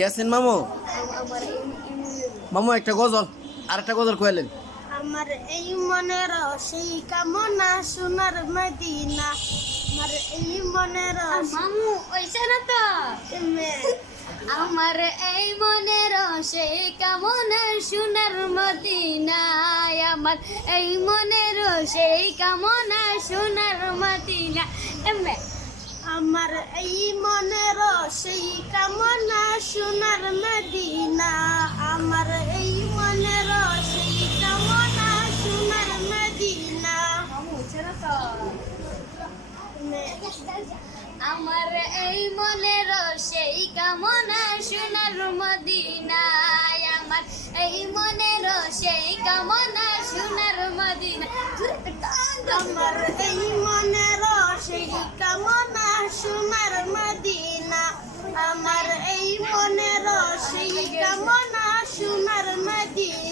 ইয়াসিন মামু, মামু একটা গজল, আর একটা গজল কইলেন। আমার এই মনের সেই কামনা সোনার মদিনা, আমার এই মনের মামু ওইছে না তো। আমার এই মনের সেই কামনা সোনার মদিনায়, আমার এই মনের সেই কামনা সোনার মদিনা। আমার এই মনের সেই কামনা সোনার মদিনা, আমার এই মনের সেই কামনা সোনার মদিনা। মামু ওইছে না তো। আমার এই মনের সেই কামনা সোনার মদিনায়, আমার এই মনের সেই কামনা সোনার মদিনা। আমার এই মনের সেই কামনা সোনার মদিনা, আমার এই মনের সেই কামনা সোনার মদিনা।